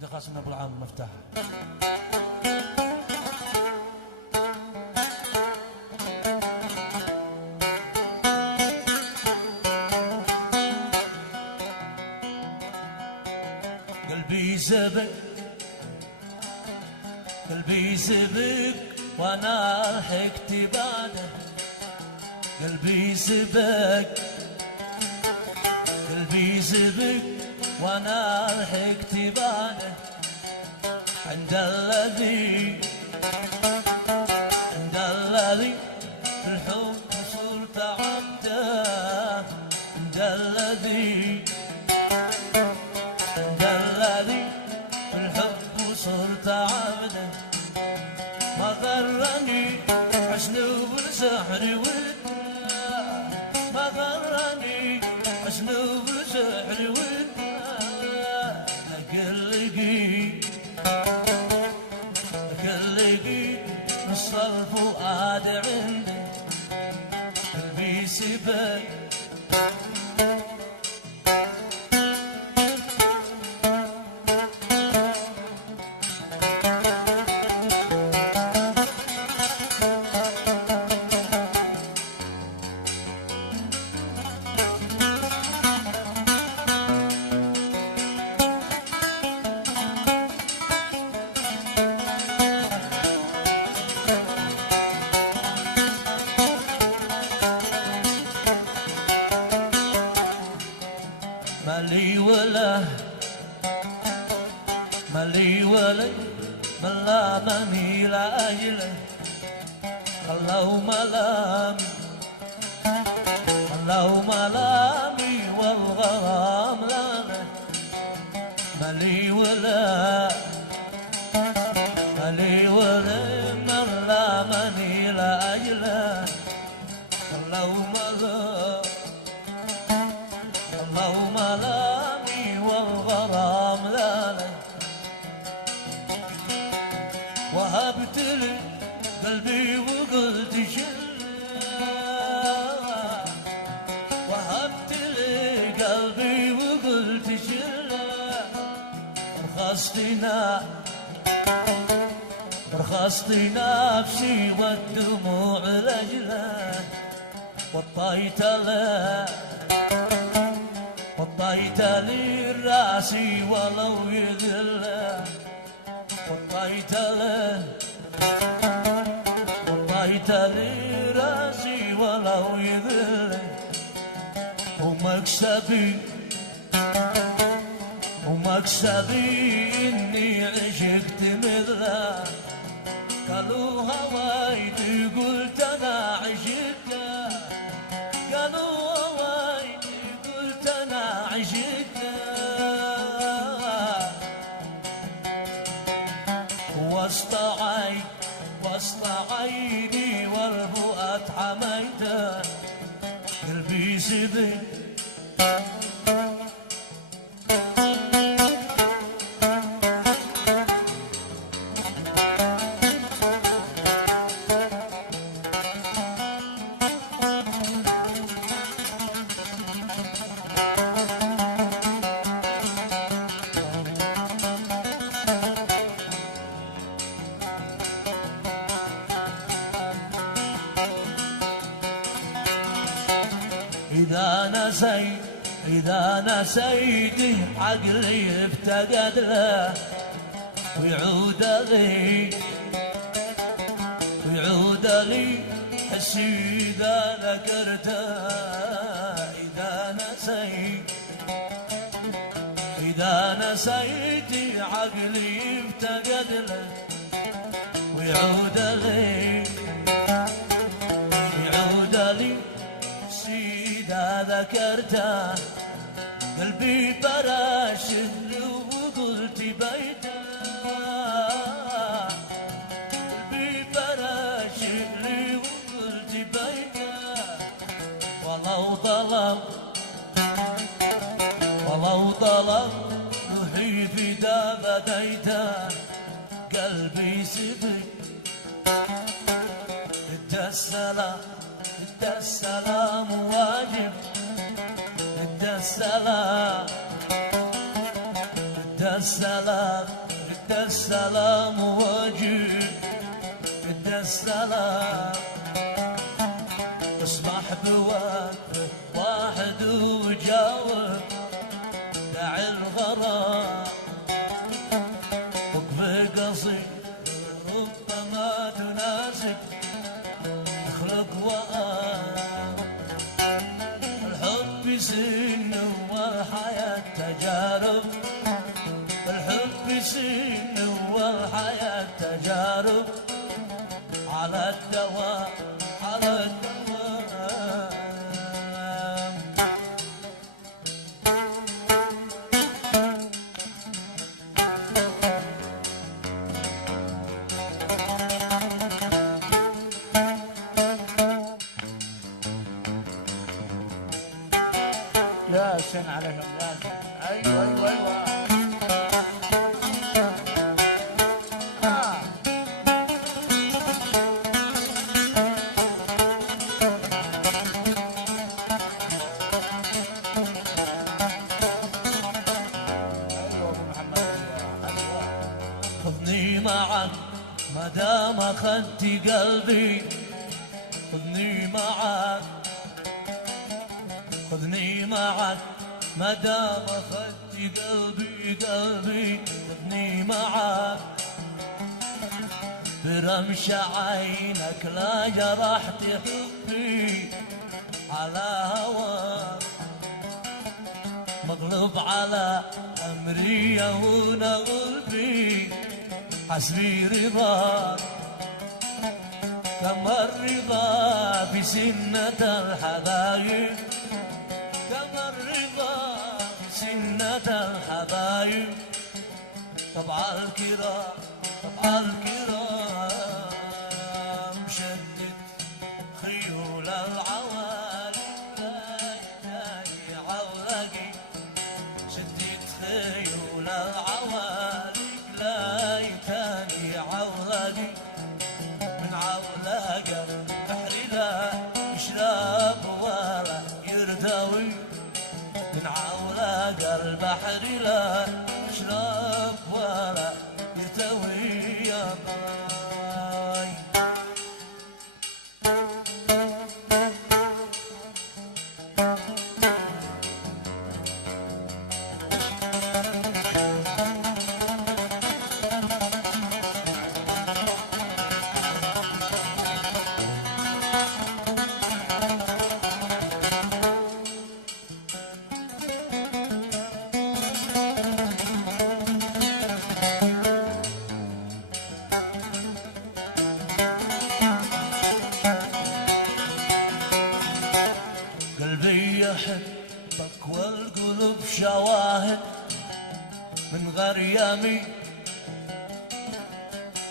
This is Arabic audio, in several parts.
سيدي قاسم ابو العام مفتاح. قلبي سبك قلبي سبك وانا لحقت بعده، قلبي سبك قلبي سبك وانا لحقت بعده، عند الذي في الحب صرت عبده، عند الذي في الحب صرت عبده، ما غرني حسن والسحر ما غرني حسن والسحر لقلقي نص الفؤاد عندي، قلبي سبك مالي ولا ملامني لأجله، خلوا ملامي والغرام لنا، مالي ولا ملامني لأجله، خلوا ملامي والغرام لنا، وهبت لي قلبي وقلت وهبت لي قلبي وقلت رخصت نفسي والدموع لجله، وطيت لي راسي ولو يذله، وطيت لي راسي ولو يذله، ومكسبي اني عشقت مثله، قالوا هوايتي قلت انا عشقته، قالوا هوايتي قلت انا عشقته، وسط عيني والفؤاد حميته، قلبي سبك إذا نسيت عقلي افتقد له، ويعود لي حسي إذا ذكرته، إذا نسيت عقلي افتقد له، ويعود لي إذا ذكرته، قلبي براشل وقلت بيته، قلبي براشل وقلت بيته، ولو ضلم روحي فدا بديته، قلبي سبك السلام واجب، السلام السلام رد السلام واجي رد السلام اصبح بوقفه واحد وجاوب داعي الغرام وقفه قصير ربما تناسب تخلق وآم الحب سن والحياة تجارب الحب سن والحياة تجارب على الدوام على الدوام ياسين عليهم ياسين. ايوه ايوه ايوه خذني معك ما دام اخذت قلبي خذني معك خذني معك ما دام اخذت قلبي قلبي خذني معك برمش عينك لا جرحت حبي على هواك مغلوب على امري يهون قلبي حسبي رضاك كما الرضا في سنة الحبايب كما الرضا في سنة الحبايب طبع الكرام طبع الكرام شدت خيول العوالي لا عورقي شدت خيول العوالي لا يتاني عورقي من عولاقة البحر لا يشرب ولا يرتوي من عولاقة البحر لا يشرب ولا يرتوي يا باي قلبي يحبك والقلوب شواهد من غير يمين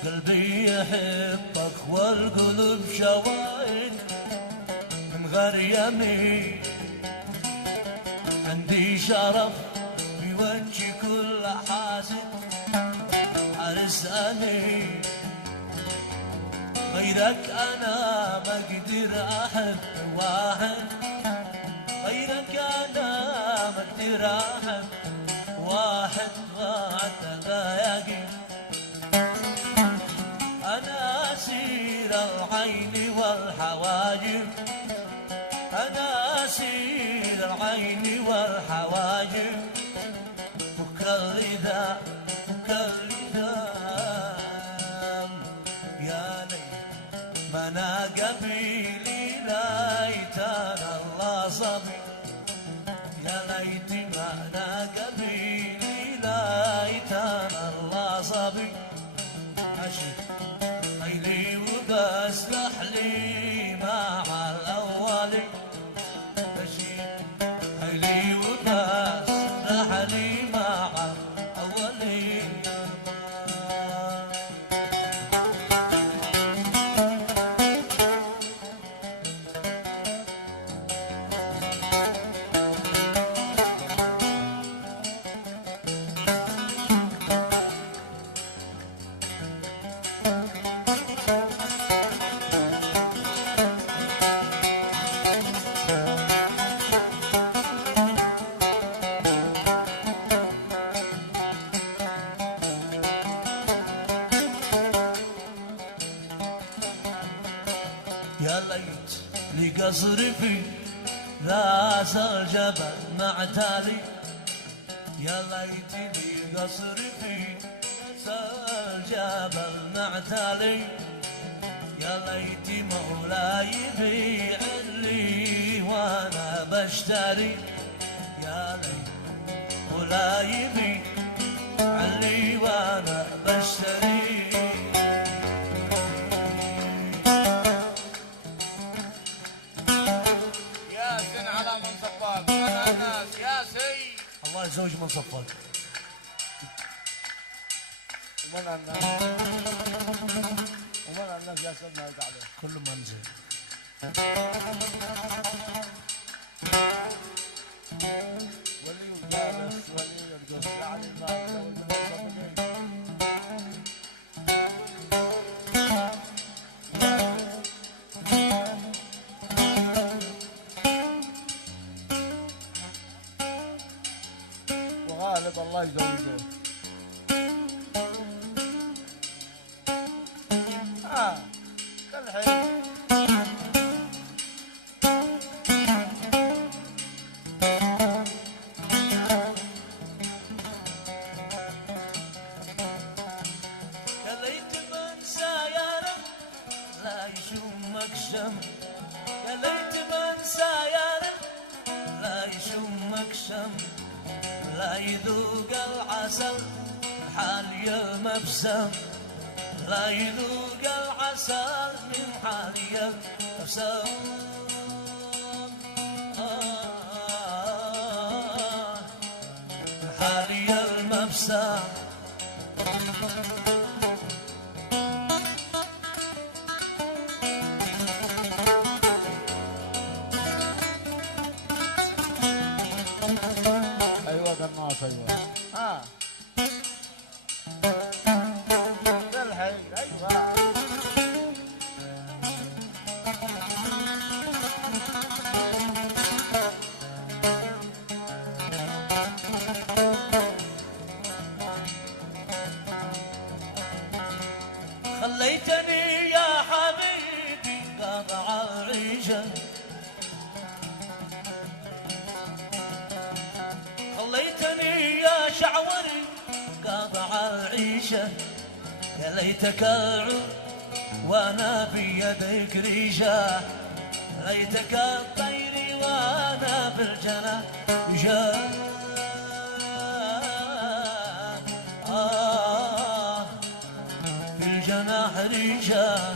قلبي يحبك والقلوب شواهد من غير يمين عندي شرف في وجه كل حاسد حارس أمين غيرك أنا ما أقدر أحب واحد غيرك أنا ما أقدر أحب واحد ضاعت باقي أنا أسير العين والحواجب أنا أسير العين والحواجب فك الرداء فك الرداء يا ليت ما أنا قبيلي ليتان الله صبي يا ليت ما أنا قبيلي ليتان الله صبي أشد خيلي وبسبح لي مع الأولي بشيل خيلي وبسبح لي مع الأولي يا ليت لي قصر في راس الجبل مع تالي، يا ليت لي قصر في راس الجبل مع تالي، يا ليت مولاي يبيع لي وانا بشتري، يا ليت مولاي يبيع لي وانا بشتري. ياسين على من صفاك على الناس ياسين. الله يزوج من صفك. ومن الناس ومن الناس يا سيدنا عليه كل منزل. ولي الجالس ولي الجلس يعني الناس وغالب الله يزوجه. كالحين يا ليت من سيارة لا يشمك شم، يا ليت من سيارة لا يشمك شم، لا يذوق العسل حالي المبسم، لا يذوق العسل من حالي المبسم. حالي المبسم. ايوه قناص ايوه كالحين ايوه. خليتني يا حبيبي قاطع العيشة، خليتني يا شعوري قاطع العيشة، يا ليتك العود وانا بيدك ريشة، ليتك الطير وانا بالجنة ريشة. بالجناح ريشة.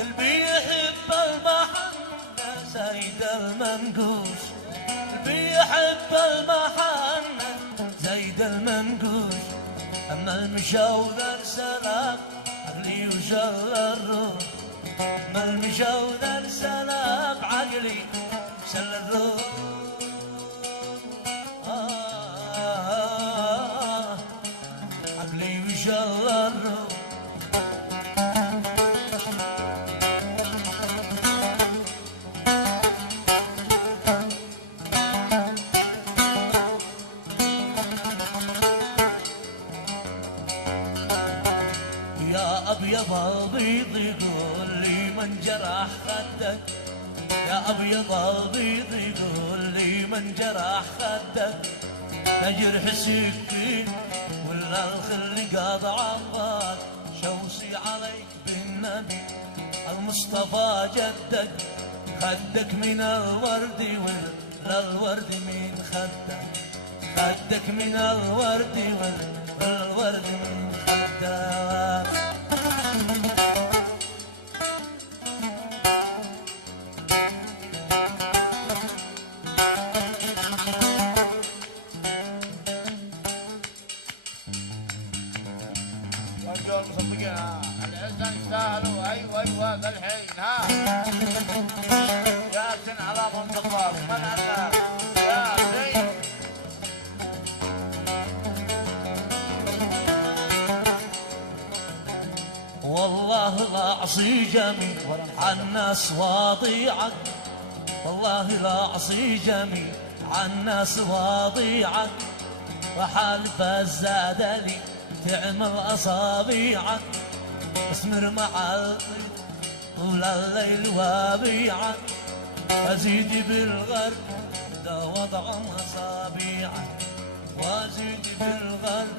قلبي يحب المحنة زايد المنقوش، قلبي يحب المحنة زايد المنقوش، أما المشاوذر سلام عقلي وشل الروح، أما المشاوذر سلام عقلي شل الروح. عقلي وشل الروح. يا أبيض البيض يقول لي من جرح خدك، يا أبيض البيض يقول لي من جرح خدك، تجرح سكين ولا الخل قاطع الضال، شوصي عليك بالنبي المصطفى جدك، خدك من الورد ولا الورد من خدك، خدك من الورد ولا الورد من خدك. أعصي جميع عالناس واضيعك، والله لا أعصي جميع عالناس واضيعك، وحالف الزاد لي تعمل أصابيعك، اسمر مع الليل طول الليل وبيعك، أزيد بالغرب ده وضع أصابيعك، وأزيد بالغرب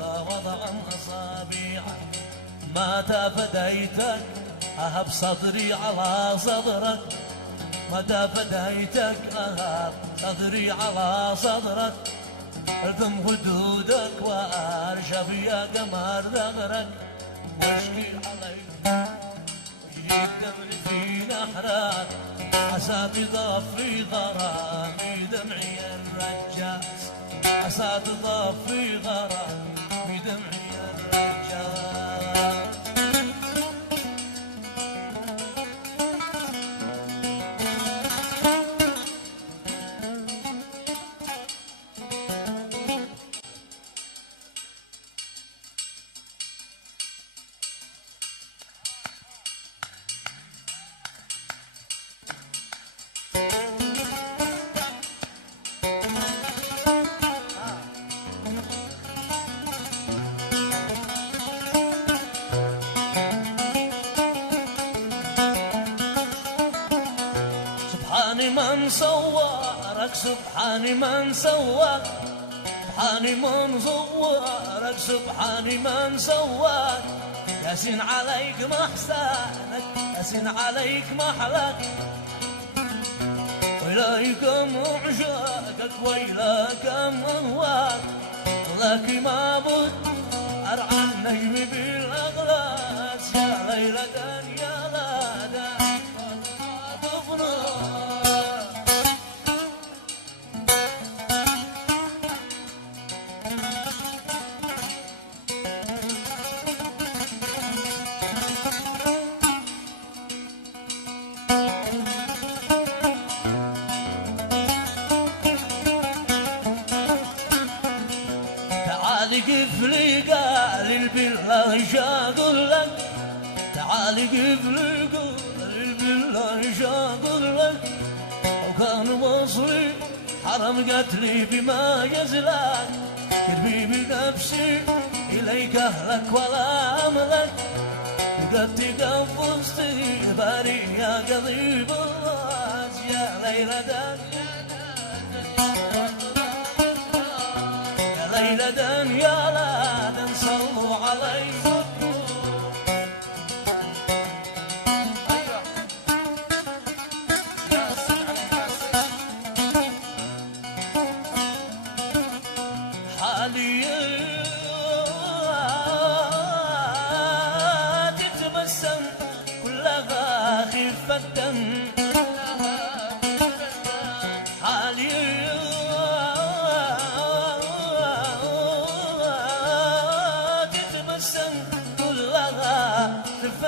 ده وضع أصابيعك، متى فديتك أهب صدري على صدرك، متى فديتك أهب صدري على صدرك، الزم خدودك وارشف يا قمر ثغرك، واشكي عليك ويجيك دمري في نحرك، عسى تضفي غرامي دمعي الرجاس، عسى تضفي غرامي دمعي الرجاس. من صورك سبحان من سواك، سبحان من صورك سبحان من سواك، ياسين عليك محسانك ياسين عليك محلك، ويلاك معشاقك ويلاك مهواك، لك ما بد أرعى النجم بالأغلاس، يا ليلة يا لادة قفلي قال بالله شاقول لك، تعال قفلي قال بالله شاقول لك، وكان مصري حرم قتلي بما يزلك، كربي بنفسي إليك أهلك ولا أملك، قد تقفزت باري يا قضيب الراس، يا ليلة ليلة يا لا صلوا علي، حالي تتبسم كلها خفة دم، حالي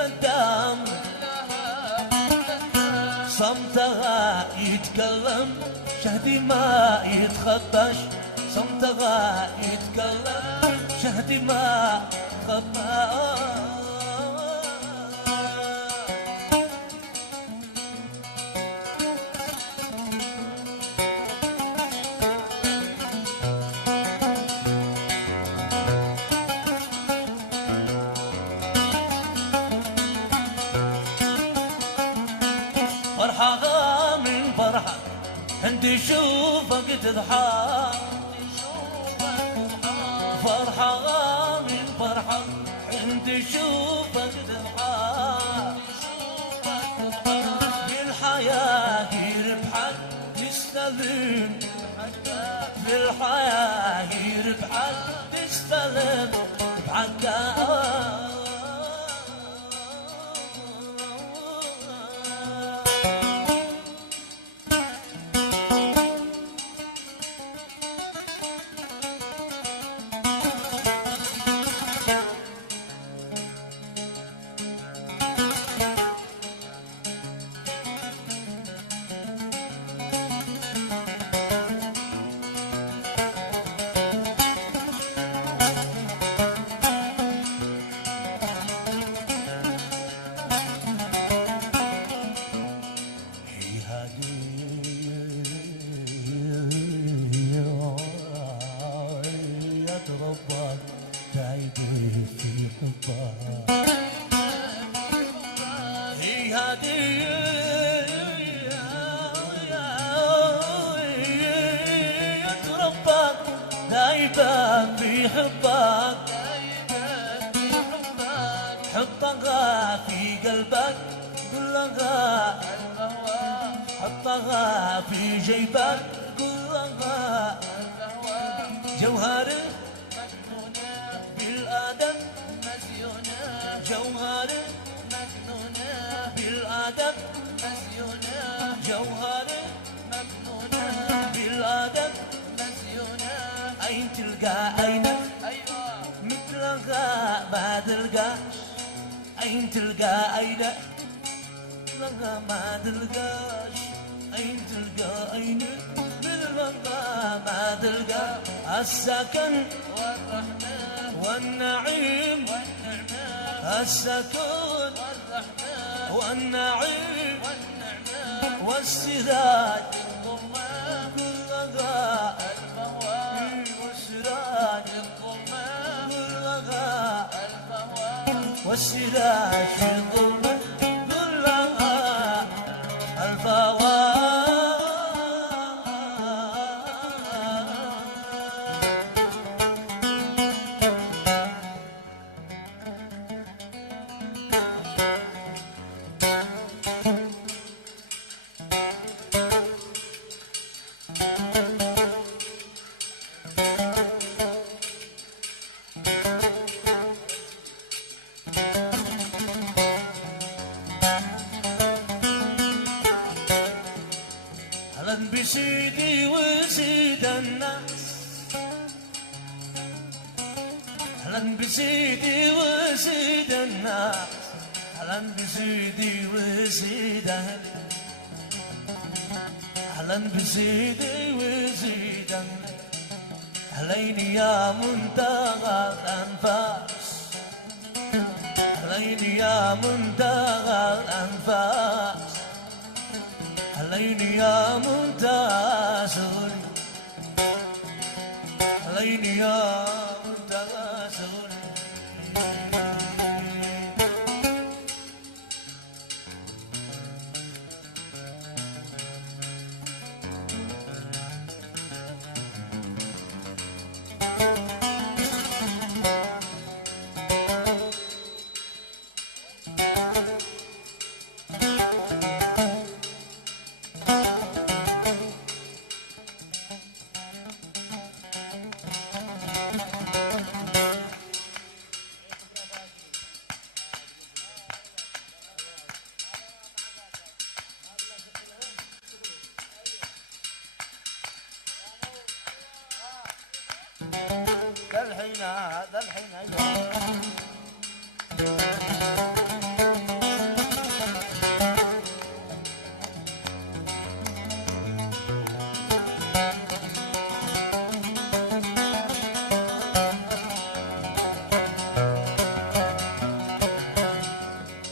الدم، صمتها يتكلم شهدي ما يتخطش، صمتها يتكلم شهدي ما يتخطش. فرحة من فرحة عندي شوفك تضحك، فرحة من فرحة عندي شوفك تضحك، بالحياة يربحك تستلم، بالحياة يربحك تستلم بحقك. دايبة في حبك حطها في قلبك كلها حطها في جيبك كلها جوهر بالآدم جوهر بالآدم جوهر بالآدم أين تلقى عينك مثلها ما تلقاش أين تلقى عينك مثلها ما تلقاش أين تلقى عينك مثلها ما تلقى السكن والنعيم السكن والنعيم والسراج كلها والسراج كلها والسراج كلها الفوار أهلا بسيدي وسيد الناس أهلا بسيدي وسيد الناس أهلا بسيدي وسيد أهلا بسيدي وسيد أهلين يا منتهى الأنفاس أهلين يا منتهى الأنفاس أهلين يا ممتاز أهلين يا ممتاز هذا الحين أيوة.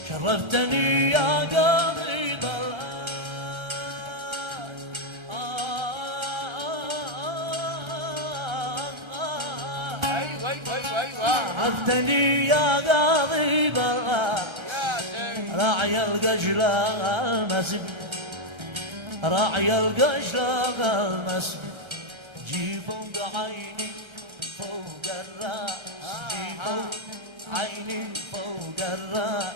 شرفتني يا قاضي شرفتني يا قاضي راعي القجلة المسك راعي القجلة المسك جي فوق عيني فوق الراس جي فوق عيني فوق الراس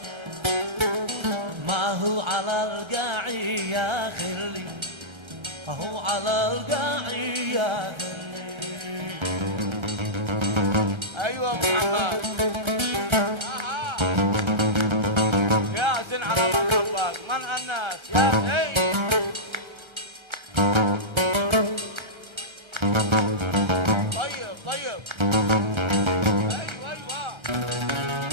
ما هو على القاعي يا خلي هو على القاعي يا خلي. ايوه محمد يا زين على الأطباق من الناس يا هي طيب طيب ايوه ايوه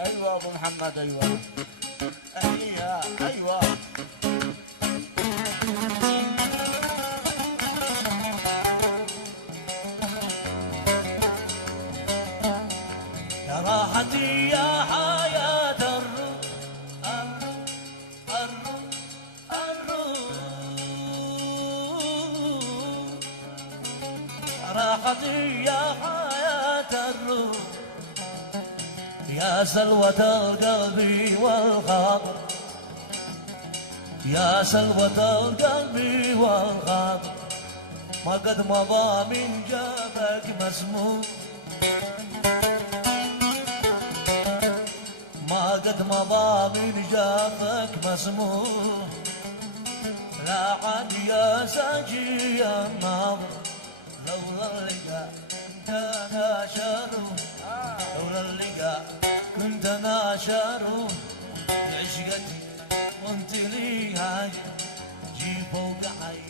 ايوه ابو محمد ايوه ايوه ايوه يا راحتي يا حياة الروح الروح الروح يا راحتي يا حياة الروح يا سلوة القلب والخاطر يا سلوة القلب والخاطر ما قد مضى من جابك مسموم ما قد مضى من جابك مسموم لا عاد يا ساجي الناظر لولا اللقاء كنت ناشر لولا اللقاء كنت ناشر عشقتي وانت لي هاي جي فوق عيني